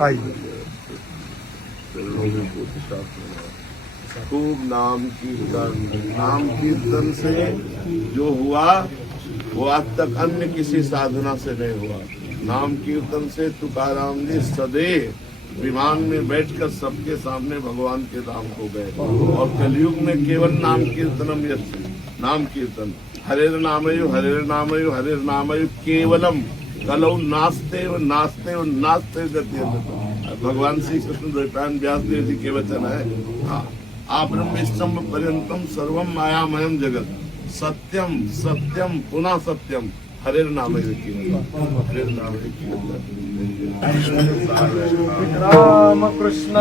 आई खूब नाम कीर्तन से जो हुआ वो आज तक अन्य किसी साधना से नहीं हुआ। नाम कीर्तन से तुकाराम जी सदैव विमान में बैठकर सबके सामने भगवान के धाम को गए। और कलयुग में केवल नाम कीर्तनम यस्य, नाम कीर्तन हरेर नामयु हरेर नामयु हरेर नामयु केवलम कलौ नास्ते व नास्ते व नास्ते गति। भगवान श्री कृष्ण द्वैपायन व्यास देव जी के वचन है। हाँ, आ ब्रह्म स्तंभ पर्यंतम सर्वम मायामयम जगत सत्यम सत्यम पुनः सत्यम हरेर नामयु कीर्तन हरेर नामयु कीर्तन। राम कृष्ण